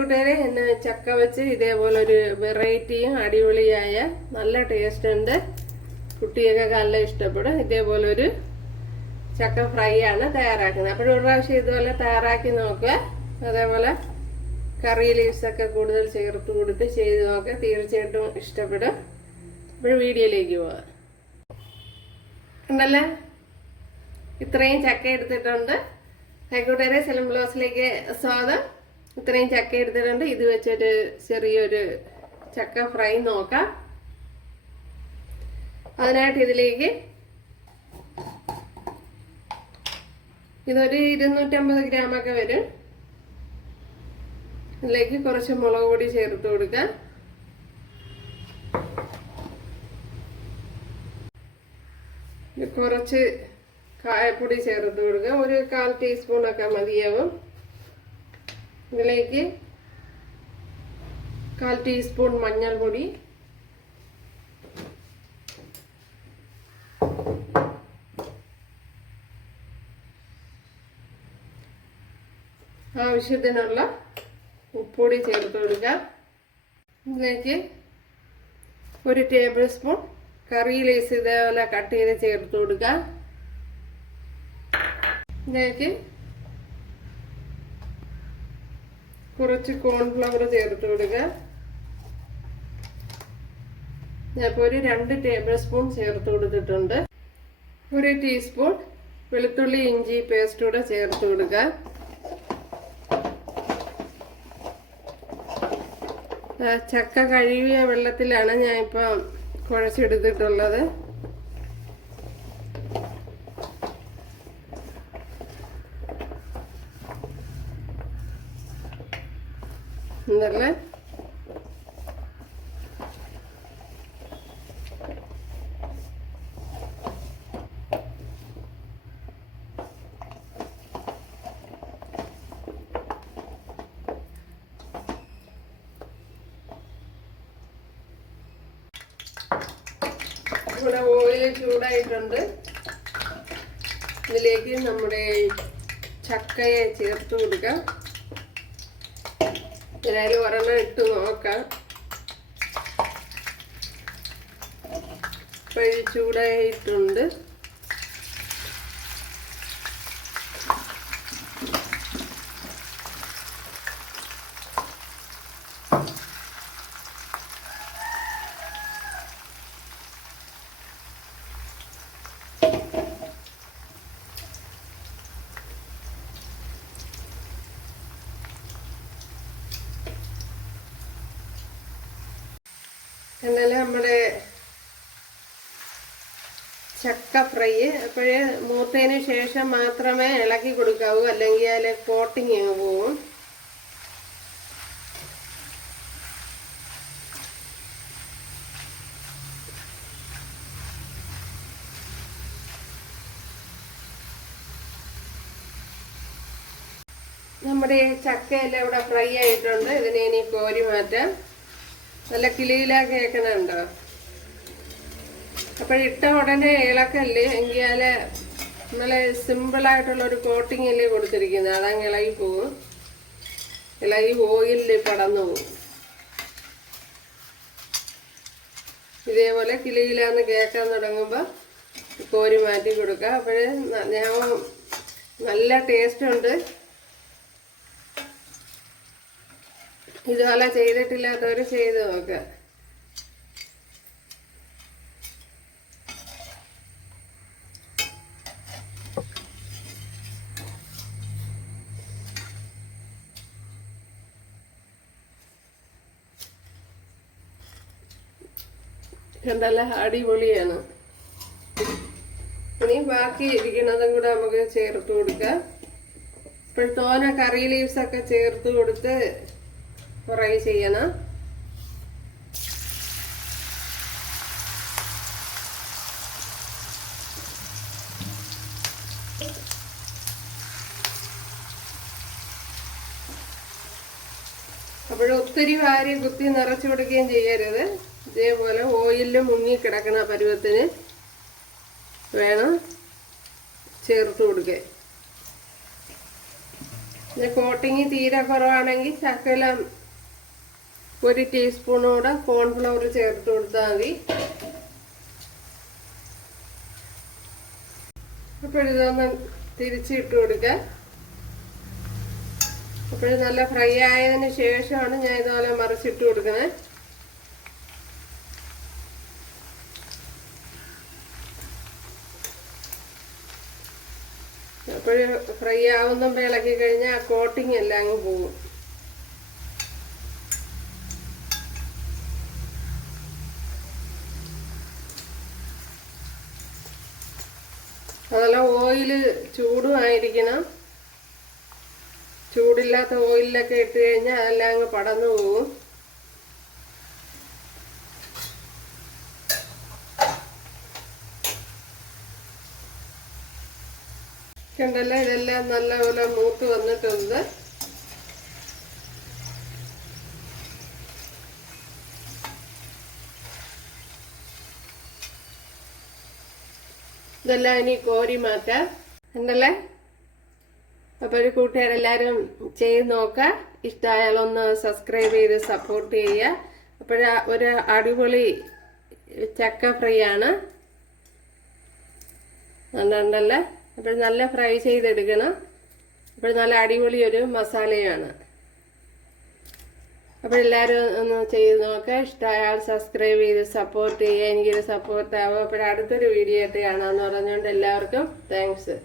കൂട്ടുകാരെ എന്നെ ചക്ക വെച്ച് ഇതേപോലൊരു വെറൈറ്റിയും അടിപൊളിയായ നല്ല ടേസ്റ്റ് ഉണ്ട്. കുട്ടിയൊക്കെ നല്ല ഇഷ്ടപ്പെടും. ഇതേപോലൊരു ചക്ക ഫ്രൈ ആണ് തയ്യാറാക്കുന്നത്. അപ്പോഴൊരു പ്രാവശ്യം ഇതുപോലെ തയ്യാറാക്കി നോക്കുക. അതേപോലെ കറി ലീവ്സൊക്കെ കൂടുതൽ ചേർത്ത് കൊടുത്ത് ചെയ്ത് നോക്കുക. തീർച്ചയായിട്ടും ഇഷ്ടപ്പെടും. അപ്പോൾ വീഡിയോയിലേക്ക് പോവാം. ഉണ്ടല്ലേ, ഇത്രയും ചക്ക എടുത്തിട്ടുണ്ട്. കൂട്ടുകാരെ സെലം ബ്ലോസിലേക്ക് സ്വാഗതം. ഇത്രയും ചക്ക എടുത്തിട്ടുണ്ട്. ഇത് വെച്ചിട്ട് ചെറിയൊരു ചക്ക ഫ്രൈ നോക്കാം. അതിനായിട്ട് ഇതിലേക്ക് ഇതൊരു 250 ഗ്രാമൊക്കെ വരും. ഇതിലേക്ക് കുറച്ച് മുളക് പൊടി ചേർത്ത് കൊടുക്കാം. കുറച്ച് കായപ്പൊടി ചേർത്ത് കൊടുക്കാം. ഒരു 1/4 ടീസ്പൂണൊക്കെ മതിയാവും. ഇതിലേക്ക് 1/4 ടീസ്പൂൺ മഞ്ഞൾപ്പൊടി, ആവശ്യത്തിനുള്ള ഉപ്പുപൊടി ചേർത്ത് കൊടുക്കാം. ഇതിലേക്ക് 1 ടേബിൾ സ്പൂൺ കറി ലീവ്സ് ഇതേപോലെ കട്ട് ചെയ്ത് ചേർത്ത് കൊടുക്കാം. ഇതിലേക്ക് കുറച്ച് കോൺഫ്ലവർ ചേർത്ത് കൊടുക്കുക. ഞാനിപ്പോൾ ഒരു 2 ടേബിൾ സ്പൂൺ ചേർത്ത് കൊടുത്തിട്ടുണ്ട്. 1 ടീസ്പൂൺ വെളുത്തുള്ളി ഇഞ്ചി പേസ്റ്റ് കൂടെ ചേർത്ത് കൊടുക്കുക. ചക്ക കഴുകിയ വെള്ളത്തിലാണ് ഞാനിപ്പോൾ കുഴച്ചെടുത്തിട്ടുള്ളത്. എന്തല്ലേ, ഇവിടെ ഓയിൽ ചൂടായിട്ടുണ്ട്. ഇതിലേക്ക് നമ്മുടെ ചക്കയെ ചേർത്ത് കൊടുക്കാം. ഏതായാലും ഒരെണ്ണം ഇട്ട് നോക്കാം. ഇപ്പൊ ഇത് ചൂടായിട്ടുണ്ട്. എന്നാലും നമ്മുടെ ചക്ക ഫ്രൈ അപ്പോഴേ മൂത്തതിന് ശേഷം മാത്രമേ ഇളക്കി കൊടുക്കാവൂ, അല്ലെങ്കിൽ അതിൽ കോട്ടിങ് അങ്ങ് പോവും. നമ്മുടെ ചക്കയെല്ലാം ഇവിടെ ഫ്രൈ ആയിട്ടുണ്ട്. ഇതിനെ ഇനി കോരി മാറ്റാം. നല്ല കിളിയിലാക്കി കേൾക്കണുണ്ടോ? അപ്പോഴിട്ട ഉടനെ ഇളക്കല്ലേ, എങ്കിൽ നല്ല സിമ്പിളായിട്ടുള്ളൊരു കോട്ടിങ്ങല്ലേ കൊടുത്തിരിക്കുന്നത്. അതങ്ങ് ഇളകി പോവും. ഇളകി ഓയിലിൽ പടന്നു പോകും. ഇതേപോലെ കിളിയിലാന്ന് കേൾക്കാൻ തുടങ്ങുമ്പോൾ കോരി മാറ്റി കൊടുക്കുക. അപ്പോഴേ ഞാൻ നല്ല ടേസ്റ്റ് ഉണ്ട്. ഇതുപോലെ ചെയ്തിട്ടില്ലാത്തവർ ചെയ്ത് നോക്കുക. കണ്ടല്ല, അടിപൊളിയാണ്. ഇനി ബാക്കി ഇരിക്കുന്നതും കൂടെ നമുക്ക് ചേർത്ത് കൊടുക്കാം. ഇപ്പോൾ തോന കറി ലീവ്സ് ഒക്കെ ചേർത്ത് കൊടുത്ത് ഫ്രൈ ചെയ്യണം. അപ്പോഴൊത്തിരി വാരി കുത്തി നിറച്ചു കൊടുക്കുകയും ചെയ്യരുത്. ഇതേപോലെ ഓയിലിൽ മുങ്ങിക്കിടക്കണ പരുവത്തിന് വേണം ചേർത്ത് കൊടുക്കാൻ. പിന്നെ കോട്ടിങ് തീരെ കുറവാണെങ്കിൽ ശകലം 1 ടീസ്പൂണൂടെ കോൺഫ്ലവർ ചേർത്ത് കൊടുത്താൽ മതി. അപ്പോൾ ഇതൊന്ന് തിരിച്ചിട്ട് കൊടുക്കുക. അപ്പോൾ നല്ല ഫ്രൈ ആയതിന് ശേഷമാണ് ഞാൻ ഇതുപോലെ മറിച്ചിട്ട് കൊടുക്കുന്നത്. അപ്പോൾ ഫ്രൈ ആവുന്നുമ്പോൾ ഇളക്കി കഴിഞ്ഞാൽ ആ കോട്ടിങ് എല്ലാം അങ്ങ് പോകും. അതല്ല ഓയില് ചൂടുമായിരിക്കണം. ചൂടില്ലാത്ത ഓയിലൊക്കെ ഇട്ട് കഴിഞ്ഞാൽ അതെല്ലാം അങ്ങ് പടന്നു പോകും. കണ്ടല്ലോ, ഇതെല്ലാം നല്ലപോലെ മൂത്ത് വന്നിട്ടുണ്ട്. ഇതെല്ലാം ഇനി കോരി മാറ്റാം. ഉണ്ടല്ലേ? അപ്പോൾ ഒരു കൂട്ടുകാരെല്ലാവരും ചെയ്ത് നോക്കുക. ഇഷ്ടമായാലൊന്ന് സബ്സ്ക്രൈബ് ചെയ്ത് സപ്പോർട്ട് ചെയ്യുക. ഒരു അടിപൊളി ചക്ക ഫ്രൈ ആണ്. ഉണ്ടല്ലേ? അപ്പോൾ നല്ല ഫ്രൈ ചെയ്തെടുക്കണം. അപ്പോൾ നല്ല അടിപൊളി ഒരു മസാലയാണ്. അപ്പോൾ എല്ലാവരും ഒന്ന് ചെയ്ത് നോക്കുക. ഇഷ്ടമായാൽ സബ്സ്ക്രൈബ് ചെയ്ത് സപ്പോർട്ട് ചെയ്യുക. എനിക്കൊരു സപ്പോർട്ട് ആവും. അപ്പോൾ അടുത്തൊരു വീഡിയോ ആയിട്ട് കാണാമെന്ന് പറഞ്ഞുകൊണ്ട് എല്ലാവർക്കും താങ്ക്സ്.